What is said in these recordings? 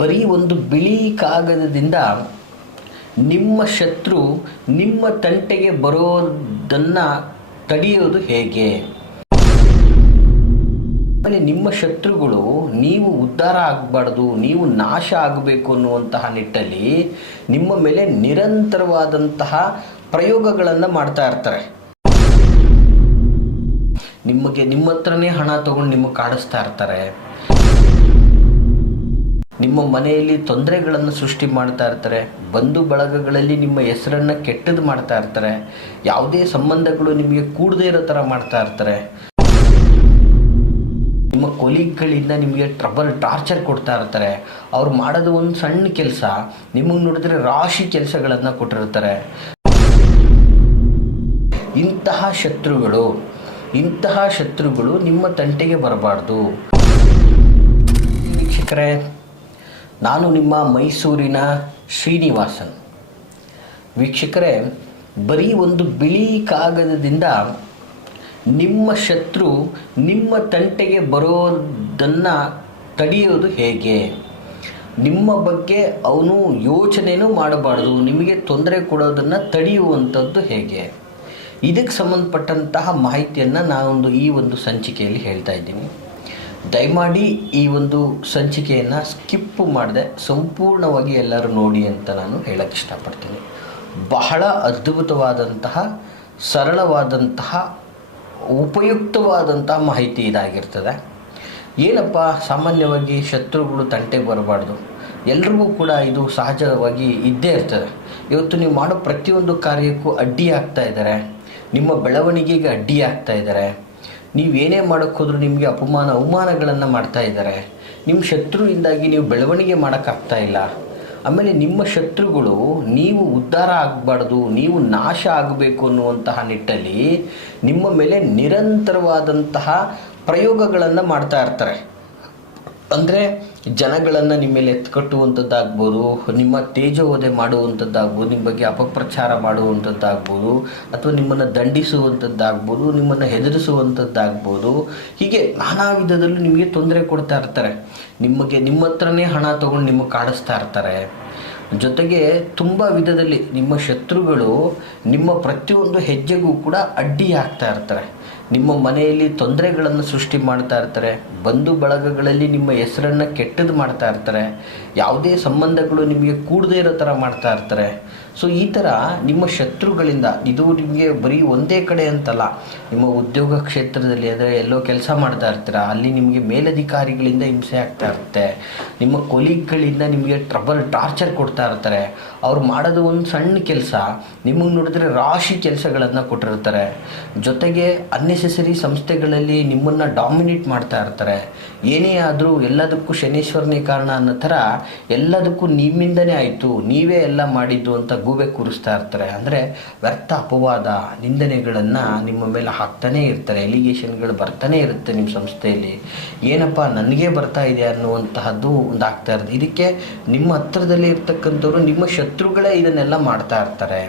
ಬರೀ ಒಂದು ಬಿಳಿ ಕಾಗದದಿಂದ ನಿಮ್ಮ ಶತ್ರು ನಿಮ್ಮ ತಂಟೆಗೆ ಬರೋದನ್ನು ತಡೆಯೋದು ಹೇಗೆ? ಆಮೇಲೆ ನಿಮ್ಮ ಶತ್ರುಗಳು ನೀವು ಉದ್ಧಾರ ಆಗಬಾರ್ದು, ನೀವು ನಾಶ ಆಗಬೇಕು ಅನ್ನುವಂತಹ ನಿಟ್ಟಲ್ಲಿ ನಿಮ್ಮ ಮೇಲೆ ನಿರಂತರವಾದಂತಹ ಪ್ರಯೋಗಗಳನ್ನು ಮಾಡ್ತಾ ಇರ್ತಾರೆ. ನಿಮ್ಮ ಹತ್ರನೇ ಹಣ ತಗೊಂಡು ನಿಮಗೆ ಕಾಡಿಸ್ತಾ ಇರ್ತಾರೆ. ನಿಮ್ಮ ಮನೆಯಲ್ಲಿ ತೊಂದರೆಗಳನ್ನು ಸೃಷ್ಟಿ ಮಾಡ್ತಾ ಇರ್ತಾರೆ. ಬಂಧು ಬಳಗಗಳಲ್ಲಿ ನಿಮ್ಮ ಹೆಸರನ್ನು ಕೆಟ್ಟದ್ದು ಮಾಡ್ತಾ ಇರ್ತಾರೆ. ಯಾವುದೇ ಸಂಬಂಧಗಳು ನಿಮಗೆ ಕೂಡದೇ ಇರೋ ಥರ ಮಾಡ್ತಾ ಇರ್ತಾರೆ. ನಿಮ್ಮ ಕೊಲೀಗ್ಗಳಿಂದ ನಿಮಗೆ ಟಾರ್ಚರ್ ಕೊಡ್ತಾ ಇರ್ತಾರೆ. ಅವ್ರು ಮಾಡೋದು ಒಂದು ಸಣ್ಣ ಕೆಲಸ ನಿಮಗೆ ನೋಡಿದ್ರೆ ರಾಶಿ ಕೆಲಸಗಳನ್ನು ಕೊಟ್ಟಿರ್ತಾರೆ. ಇಂತಹ ಶತ್ರುಗಳು ನಿಮ್ಮ ತಂಟೆಗೆ ಬರಬಾರ್ದು. ವೀಕ್ಷಕರೇ, ನಾನು ನಿಮ್ಮ ಮೈಸೂರಿನ ಶ್ರೀನಿವಾಸನ್. ವೀಕ್ಷಕರೇ, ಬರೀ ಒಂದು ಬಿಳಿ ಕಾಗದದಿಂದ ನಿಮ್ಮ ಶತ್ರು ನಿಮ್ಮ ತಂಟೆಗೆ ಬರೋದನ್ನು ತಡೆಯೋದು ಹೇಗೆ? ನಿಮ್ಮ ಬಗ್ಗೆ ಅವನು ಯೋಚನೆಯೂ ಮಾಡಬಾರ್ದು, ನಿಮಗೆ ತೊಂದರೆ ಕೊಡೋದನ್ನು ತಡೆಯುವಂಥದ್ದು ಹೇಗೆ? ಇದಕ್ಕೆ ಸಂಬಂಧಪಟ್ಟಂತಹ ಮಾಹಿತಿಯನ್ನು ಈ ಒಂದು ಸಂಚಿಕೆಯಲ್ಲಿ ಹೇಳ್ತಾ ಇದ್ದೀನಿ. ದಯಮಾಡಿ ಈ ಒಂದು ಸಂಚಿಕೆಯನ್ನು ಸ್ಕಿಪ್ ಮಾಡದೆ ಸಂಪೂರ್ಣವಾಗಿ ಎಲ್ಲರೂ ನೋಡಿ ಅಂತ ನಾನು ಹೇಳಕ್ಕೆ ಇಷ್ಟಪಡ್ತೀನಿ. ಬಹಳ ಅದ್ಭುತವಾದಂತಹ, ಸರಳವಾದಂತಹ, ಉಪಯುಕ್ತವಾದಂತಹ ಮಾಹಿತಿ ಇದಾಗಿರ್ತದೆ. ಏನಪ್ಪ, ಸಾಮಾನ್ಯವಾಗಿ ಶತ್ರುಗಳು ತಂಟೆಗೆ ಬರಬಾರ್ದು, ಎಲ್ರಿಗೂ ಕೂಡ ಇದು ಸಹಜವಾಗಿ ಇದ್ದೇ ಇರ್ತದೆ. ಇವತ್ತು ನೀವು ಮಾಡೋ ಪ್ರತಿಯೊಂದು ಕಾರ್ಯಕ್ಕೂ ಅಡ್ಡಿ ಆಗ್ತಾ ಇದ್ದಾರೆ, ನಿಮ್ಮ ಬೆಳವಣಿಗೆಗೆ ಅಡ್ಡಿ ಆಗ್ತಾ ಇದ್ದಾರೆ. ನೀವೇನೇ ಮಾಡೋಕ್ಕೆ ಹೋದ್ರೂ ನಿಮಗೆ ಅವಮಾನಗಳನ್ನು ಮಾಡ್ತಾ ಇದ್ದಾರೆ. ನಿಮ್ಮ ಶತ್ರುವಿಂದಾಗಿ ನೀವು ಬೆಳವಣಿಗೆ ಮಾಡೋಕ್ಕಾಗ್ತಾ ಇಲ್ಲ. ಆಮೇಲೆ ನಿಮ್ಮ ಶತ್ರುಗಳು ನೀವು ಉದ್ಧಾರ ಆಗಬಾರ್ದು, ನೀವು ನಾಶ ಆಗಬೇಕು ಅನ್ನುವಂತಹ ನಿಟ್ಟಲ್ಲಿ ನಿಮ್ಮ ಮೇಲೆ ನಿರಂತರವಾದಂತಹ ಪ್ರಯೋಗಗಳನ್ನು ಮಾಡ್ತಾ ಇರ್ತಾರೆ. ಅಂದರೆ ಜನಗಳನ್ನು ನಿಮ್ಮ ಮೇಲೆ ಎತ್ಕಟ್ಟುವಂಥದ್ದಾಗ್ಬೋದು, ನಿಮ್ಮ ತೇಜೋವಧೆ ಮಾಡುವಂಥದ್ದಾಗ್ಬೋದು, ನಿಮ್ಮ ಬಗ್ಗೆ ಅಪಪ್ರಚಾರ ಮಾಡುವಂಥದ್ದಾಗ್ಬೋದು, ಅಥವಾ ನಿಮ್ಮನ್ನು ದಂಡಿಸುವಂಥದ್ದಾಗ್ಬೋದು, ನಿಮ್ಮನ್ನು ಹೆದರಿಸುವಂಥದ್ದಾಗ್ಬೋದು. ಹೀಗೆ ನಾನಾ ವಿಧದಲ್ಲೂ ನಿಮಗೆ ತೊಂದರೆ ಕೊಡ್ತಾ ಇರ್ತಾರೆ. ನಿಮ್ಮ ಹತ್ರನೇ ಹಣ ತೊಗೊಂಡು ನಿಮಗೆ ಕಾಡಿಸ್ತಾ ಇರ್ತಾರೆ. ಜೊತೆಗೆ ತುಂಬ ವಿಧದಲ್ಲಿ ನಿಮ್ಮ ಶತ್ರುಗಳು ನಿಮ್ಮ ಪ್ರತಿಯೊಂದು ಹೆಜ್ಜೆಗೂ ಕೂಡ ಅಡ್ಡಿ ಆಗ್ತಾ ಇರ್ತಾರೆ. ನಿಮ್ಮ ಮನೆಯಲ್ಲಿ ತೊಂದರೆಗಳನ್ನು ಸೃಷ್ಟಿ ಮಾಡ್ತಾ ಇರ್ತಾರೆ. ಬಂಧು ಬಳಗಗಳಲ್ಲಿ ನಿಮ್ಮ ಹೆಸರನ್ನು ಕೆಟ್ಟದ್ದು ಮಾಡ್ತಾ ಇರ್ತಾರೆ. ಯಾವುದೇ ಸಂಬಂಧಗಳು ನಿಮಗೆ ಕೂಡದೇ ಇರೋ ಥರ ಮಾಡ್ತಾ ಇರ್ತಾರೆ. ಸೊ ಈ ಥರ ನಿಮ್ಮ ಶತ್ರುಗಳಿಂದ, ಇದು ನಿಮಗೆ ಬರೀ ಒಂದೇ ಕಡೆ ಅಂತಲ್ಲ, ನಿಮ್ಮ ಉದ್ಯೋಗ ಕ್ಷೇತ್ರದಲ್ಲಿ ಅಂದರೆ ಎಲ್ಲೋ ಕೆಲಸ ಮಾಡ್ತಾ ಇರ್ತೀರ, ಅಲ್ಲಿ ನಿಮಗೆ ಮೇಲಧಿಕಾರಿಗಳಿಂದ ಹಿಂಸೆ ಆಗ್ತಾ ಇರುತ್ತೆ. ನಿಮ್ಮ ಕೊಲೀಗ್ಗಳಿಂದ ನಿಮಗೆ ಟಾರ್ಚರ್ ಕೊಡ್ತಾ ಇರ್ತಾರೆ. ಅವ್ರು ಮಾಡೋದು ಒಂದು ಸಣ್ಣ ಕೆಲಸ ನಿಮಗೆ ನೋಡಿದ್ರೆ ರಾಶಿ ಕೆಲಸಗಳನ್ನು ಕೊಟ್ಟಿರ್ತಾರೆ. ಜೊತೆಗೆ ಅನ್ನೆಸೆಸರಿ ಸಂಸ್ಥೆಗಳಲ್ಲಿ ನಿಮ್ಮನ್ನು ಡಾಮಿನೇಟ್ ಮಾಡ್ತಾ ಇರ್ತಾರೆ. ಏನೇ ಆದರೂ ಎಲ್ಲದಕ್ಕೂ ಶನೀಶ್ವರನೇ ಕಾರಣ ಅನ್ನೋ ಥರ ಎಲ್ಲದಕ್ಕೂ ನಿಮ್ಮಿಂದನೇ ಆಯಿತು, ನೀವೇ ಎಲ್ಲ ಮಾಡಿದ್ದು ಅಂತ ಗೂಬೆ ಕೂರಿಸ್ತಾ ಇರ್ತಾರೆ. ಅಂದರೆ ವ್ಯರ್ಥ ಅಪವಾದ, ನಿಂದನೆಗಳನ್ನು ನಿಮ್ಮ ಮೇಲೆ ಹಾಕ್ತಾನೇ ಇರ್ತಾರೆ. ಎಲಿಗೇಷನ್ಗಳು ಬರ್ತಾನೆ ಇರುತ್ತೆ ನಿಮ್ಮ ಸಂಸ್ಥೆಯಲ್ಲಿ. ಏನಪ್ಪ ನನಗೇ ಬರ್ತಾ ಇದೆ ಅನ್ನುವಂತಹದ್ದು ಒಂದು ಆಗ್ತಾ ಇರುತ್ತೆ. ಇದಕ್ಕೆ ನಿಮ್ಮ ಹತ್ರದಲ್ಲಿ ಇರ್ತಕ್ಕಂಥವ್ರು, ನಿಮ್ಮ ಶತ್ರುಗಳೇ ಇದನ್ನೆಲ್ಲ ಮಾಡ್ತಾ ಇರ್ತಾರೆ.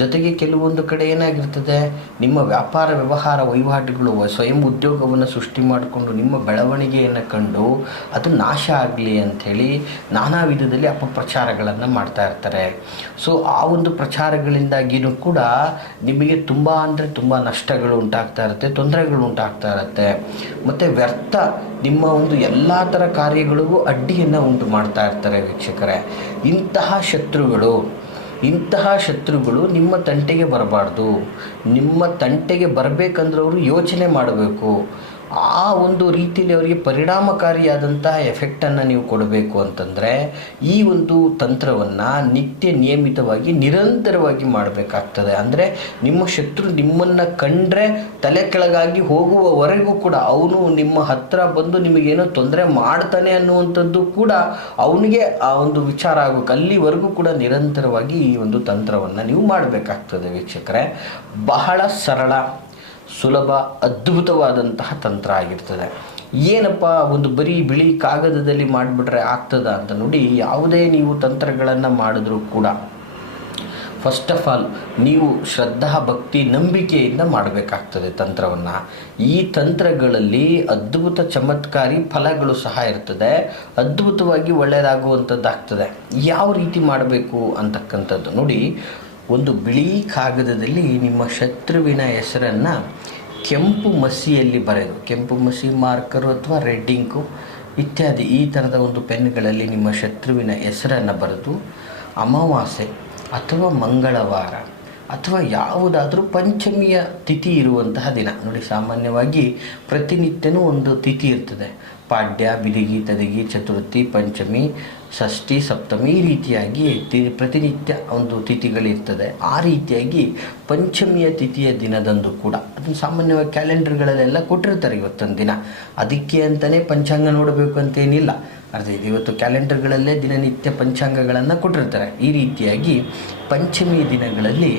ಜೊತೆಗೆ ಕೆಲವೊಂದು ಕಡೆ ಏನಾಗಿರ್ತದೆ, ನಿಮ್ಮ ವ್ಯಾಪಾರ ವ್ಯವಹಾರ ವಹಿವಾಟುಗಳು ಸ್ವಯಂ ಉದ್ಯೋಗವನ್ನು ಸೃಷ್ಟಿ ಮಾಡಿಕೊಂಡು ನಿಮ್ಮ ಬೆಳವಣಿಗೆಯನ್ನು ಕಂಡು ಅದು ನಾಶ ಆಗಲಿ ಅಂಥೇಳಿ ನಾನಾ ವಿಧದಲ್ಲಿ ಅಪಪ್ರಚಾರಗಳನ್ನು ಮಾಡ್ತಾ ಇರ್ತಾರೆ. ಸೊ ಆ ಒಂದು ಪ್ರಚಾರಗಳಿಂದಾಗಿಯೂ ಕೂಡ ನಿಮಗೆ ತುಂಬ ಅಂದರೆ ತುಂಬ ನಷ್ಟಗಳು ಉಂಟಾಗ್ತಾ ಇರುತ್ತೆ, ತೊಂದರೆಗಳು ಉಂಟಾಗ್ತಾ ಇರುತ್ತೆ. ಮತ್ತು ವ್ಯರ್ಥ ನಿಮ್ಮ ಒಂದು ಎಲ್ಲ ಥರ ಕಾರ್ಯಗಳಿಗೂ ಅಡ್ಡಿಯನ್ನು ಉಂಟು ಮಾಡ್ತಾ ಇರ್ತಾರೆ. ವೀಕ್ಷಕರೇ, ಇಂತಹ ಶತ್ರುಗಳು ನಿಮ್ಮ ತಂಟೆಗೆ ಬರಬಾರ್ದು. ನಿಮ್ಮ ತಂಟೆಗೆ ಬರಬೇಕಂದ್ರೆ ಅವರು ಯೋಚನೆ ಮಾಡಬೇಕು. ಆ ಒಂದು ರೀತಿಯಲ್ಲಿ ಅವರಿಗೆ ಪರಿಣಾಮಕಾರಿಯಾದಂತಹ ಎಫೆಕ್ಟನ್ನು ನೀವು ಕೊಡಬೇಕು ಅಂತಂದರೆ ಈ ಒಂದು ತಂತ್ರವನ್ನು ನಿಯಮಿತವಾಗಿ ನಿರಂತರವಾಗಿ ಮಾಡಬೇಕಾಗ್ತದೆ. ಅಂದರೆ ನಿಮ್ಮ ಶತ್ರು ನಿಮ್ಮನ್ನು ಕಂಡ್ರೆ ತಲೆ ಕೆಳಗಾಗಿ ಹೋಗುವವರೆಗೂ ಕೂಡ ಅವನು ನಿಮ್ಮ ಹತ್ತಿರ ಬಂದು ನಿಮಗೇನೋ ತೊಂದರೆ ಮಾಡ್ತಾನೆ ಅನ್ನುವಂಥದ್ದು ಕೂಡ ಅವನಿಗೆ ಆ ಒಂದು ವಿಚಾರ ಆಗಬೇಕು. ಅಲ್ಲಿವರೆಗೂ ಕೂಡ ನಿರಂತರವಾಗಿ ಈ ಒಂದು ತಂತ್ರವನ್ನು ನೀವು ಮಾಡಬೇಕಾಗ್ತದೆ. ವೀಕ್ಷಕರೇ, ಬಹಳ ಸರಳ, ಸುಲಭ, ಅದ್ಭುತವಾದಂತಹ ತಂತ್ರ ಆಗಿರ್ತದೆ. ಏನಪ್ಪ, ಒಂದು ಬರೀ ಬಿಳಿ ಕಾಗದದಲ್ಲಿ ಮಾಡಿಬಿಟ್ರೆ ಆಗ್ತದ ಅಂತ ನೋಡಿ, ಯಾವುದೇ ನೀವು ತಂತ್ರಗಳನ್ನು ಮಾಡಿದ್ರೂ ಕೂಡ ಫಸ್ಟ್ ಆಫ್ ಆಲ್ ನೀವು ಶ್ರದ್ಧಾ ಭಕ್ತಿ ನಂಬಿಕೆಯಿಂದ ಮಾಡಬೇಕಾಗ್ತದೆ ತಂತ್ರವನ್ನು. ಈ ತಂತ್ರಗಳಲ್ಲಿ ಅದ್ಭುತ ಚಮತ್ಕಾರಿ ಫಲಗಳು ಸಹ ಇರ್ತದೆ, ಅದ್ಭುತವಾಗಿ ಒಳ್ಳೆಯದಾಗುವಂಥದ್ದಾಗ್ತದೆ. ಯಾವ ರೀತಿ ಮಾಡಬೇಕು ಅಂತಕ್ಕಂಥದ್ದು ನೋಡಿ. ಒಂದು ಬಿಳಿ ಕಾಗದದಲ್ಲಿ ನಿಮ್ಮ ಶತ್ರುವಿನ ಹೆಸರನ್ನು ಕೆಂಪು ಮಸಿಯಲ್ಲಿ ಬರೆದು, ಕೆಂಪು ಮಸಿ ಮಾರ್ಕರು ಅಥವಾ ರೆಡ್ ಇಂಕು ಇತ್ಯಾದಿ ಈ ಥರದ ಒಂದು ಪೆನ್ಗಳಲ್ಲಿ ನಿಮ್ಮ ಶತ್ರುವಿನ ಹೆಸರನ್ನು ಬರೆದು ಅಮಾವಾಸ್ಯೆ ಅಥವಾ ಮಂಗಳವಾರ ಅಥವಾ ಯಾವುದಾದ್ರೂ ಪಂಚಮಿಯ ತಿಥಿ ಇರುವಂತಹ ದಿನ ನೋಡಿ. ಸಾಮಾನ್ಯವಾಗಿ ಪ್ರತಿನಿತ್ಯನೂ ಒಂದು ತಿಥಿ ಇರ್ತದೆ. ಪಾಡ್ಯ, ಬಿದಿಗಿ, ತದಿಗಿ, ಚತುರ್ಥಿ, ಪಂಚಮಿ, ಷಷ್ಠಿ, ಸಪ್ತಮಿ ಈ ರೀತಿಯಾಗಿ ಪ್ರತಿನಿತ್ಯ ಒಂದು ತಿಥಿಗಳಿರ್ತದೆ. ಆ ರೀತಿಯಾಗಿ ಪಂಚಮಿಯ ತಿಥಿಯ ದಿನದಂದು ಕೂಡ ಅದನ್ನು ಸಾಮಾನ್ಯವಾಗಿ ಕ್ಯಾಲೆಂಡರ್ಗಳಲ್ಲೆಲ್ಲ ಕೊಟ್ಟಿರ್ತಾರೆ ಇವತ್ತೊಂದು ದಿನ. ಅದಕ್ಕೆ ಅಂತಲೇ ಪಂಚಾಂಗ ನೋಡಬೇಕು ಅಂತೇನಿಲ್ಲ. ಇವತ್ತು ಕ್ಯಾಲೆಂಡರ್ಗಳಲ್ಲೇ ದಿನನಿತ್ಯ ಪಂಚಾಂಗಗಳನ್ನು ಕೊಟ್ಟಿರ್ತಾರೆ. ಈ ರೀತಿಯಾಗಿ ಪಂಚಮಿ ದಿನಗಳಲ್ಲಿ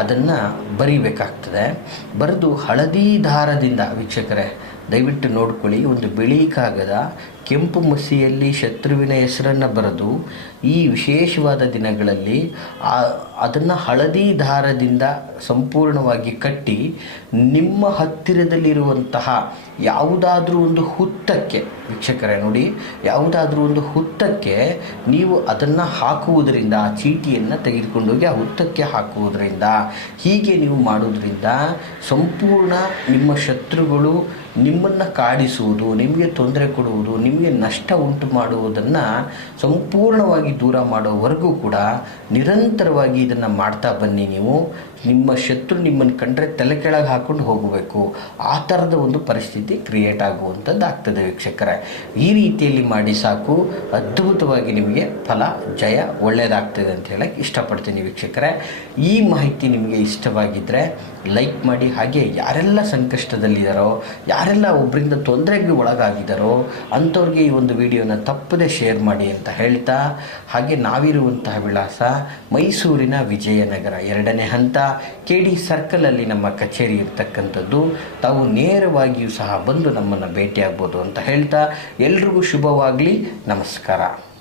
ಅದನ್ನು ಬರಿಬೇಕಾಗ್ತದೆ. ಬರೆದು ಹಳದಿ ದಾರದಿಂದ, ವೀಕ್ಷಕರೇ ದಯವಿಟ್ಟು ನೋಡ್ಕೊಳ್ಳಿ, ಒಂದು ಬಿಳಿ ಕಾಗದ ಕೆಂಪು ಮಸಿಯಲ್ಲಿ ಶತ್ರುವಿನ ಹೆಸರನ್ನು ಬರೆದು ಈ ವಿಶೇಷವಾದ ದಿನಗಳಲ್ಲಿ ಅದನ್ನು ಹಳದಿ ದಾರದಿಂದ ಸಂಪೂರ್ಣವಾಗಿ ಕಟ್ಟಿ ನಿಮ್ಮ ಹತ್ತಿರದಲ್ಲಿರುವಂತಹ ಯಾವುದಾದ್ರೂ ಒಂದು ಹುತ್ತಕ್ಕೆ, ವೀಕ್ಷಕರೇ ನೋಡಿ, ಯಾವುದಾದ್ರೂ ಒಂದು ಹುತ್ತಕ್ಕೆ ನೀವು ಅದನ್ನು ಹಾಕುವುದರಿಂದ, ಆ ಚೀಟಿಯನ್ನು ತೆಗೆದುಕೊಂಡೋಗಿ ಆ ಹುತ್ತಕ್ಕೆ ಹಾಕುವುದರಿಂದ, ಹೀಗೆ ನೀವು ಮಾಡೋದ್ರಿಂದ ಸಂಪೂರ್ಣ ನಿಮ್ಮ ಶತ್ರುಗಳು ನಿಮ್ಮನ್ನು ಕಾಡಿಸುವುದು, ನಿಮಗೆ ತೊಂದರೆ ಕೊಡುವುದು, ನಿಮಗೆ ನಷ್ಟ ಉಂಟು ಮಾಡುವುದನ್ನು ಸಂಪೂರ್ಣವಾಗಿ ದೂರ ಮಾಡೋವರೆಗೂ ಕೂಡ ನಿರಂತರವಾಗಿ ಇದನ್ನು ಮಾಡ್ತಾ ಬನ್ನಿ. ನೀವು ನಿಮ್ಮ ಶತ್ರು ನಿಮ್ಮನ್ನು ಕಂಡ್ರೆ ತಲೆ ಕೆಳಗೆ ಹಾಕ್ಕೊಂಡು ಹೋಗಬೇಕು, ಆ ಥರದ ಒಂದು ಪರಿಸ್ಥಿತಿ ಕ್ರಿಯೇಟ್ ಆಗುವಂಥದ್ದು ಆಗ್ತದೆ ವೀಕ್ಷಕರೇ. ಈ ರೀತಿಯಲ್ಲಿ ಮಾಡಿ ಸಾಕು, ಅದ್ಭುತವಾಗಿ ನಿಮಗೆ ಫಲ, ಜಯ ಒಳ್ಳೆಯದಾಗ್ತದೆ ಅಂತ ಹೇಳಕ್ಕೆ ಇಷ್ಟಪಡ್ತೀನಿ ವೀಕ್ಷಕರೇ. ಈ ಮಾಹಿತಿ ನಿಮಗೆ ಇಷ್ಟವಾಗಿದ್ದರೆ ಲೈಕ್ ಮಾಡಿ. ಹಾಗೆ ಯಾರೆಲ್ಲ ಸಂಕಷ್ಟದಲ್ಲಿದ್ದಾರೋ, ಯಾರೆಲ್ಲ ಒಬ್ಬರಿಂದ ತೊಂದರೆಗೆ ಒಳಗಾಗಿದ್ದಾರೋ ಅಂಥವ್ರಿಗೆ ಈ ಒಂದು ವಿಡಿಯೋನ ತಪ್ಪದೆ ಶೇರ್ ಮಾಡಿ ಅಂತ ಹೇಳ್ತಾ, ಹಾಗೆ ನಾವಿರುವಂತಹ ವಿಳಾಸ ಮೈಸೂರಿನ ವಿಜಯನಗರ 2ನೇ ಹಂತ KD ಸರ್ಕಲಲ್ಲಿ ನಮ್ಮ ಕಚೇರಿ ಇರ್ತಕ್ಕಂಥದ್ದು. ತಾವು ನೇರವಾಗಿಯೂ ಸಹ ಬಂದು ನಮ್ಮನ್ನು ಭೇಟಿಯಾಗ್ಬೋದು ಅಂತ ಹೇಳ್ತಾ ಎಲ್ರಿಗೂ ಶುಭವಾಗಲಿ. ನಮಸ್ಕಾರ.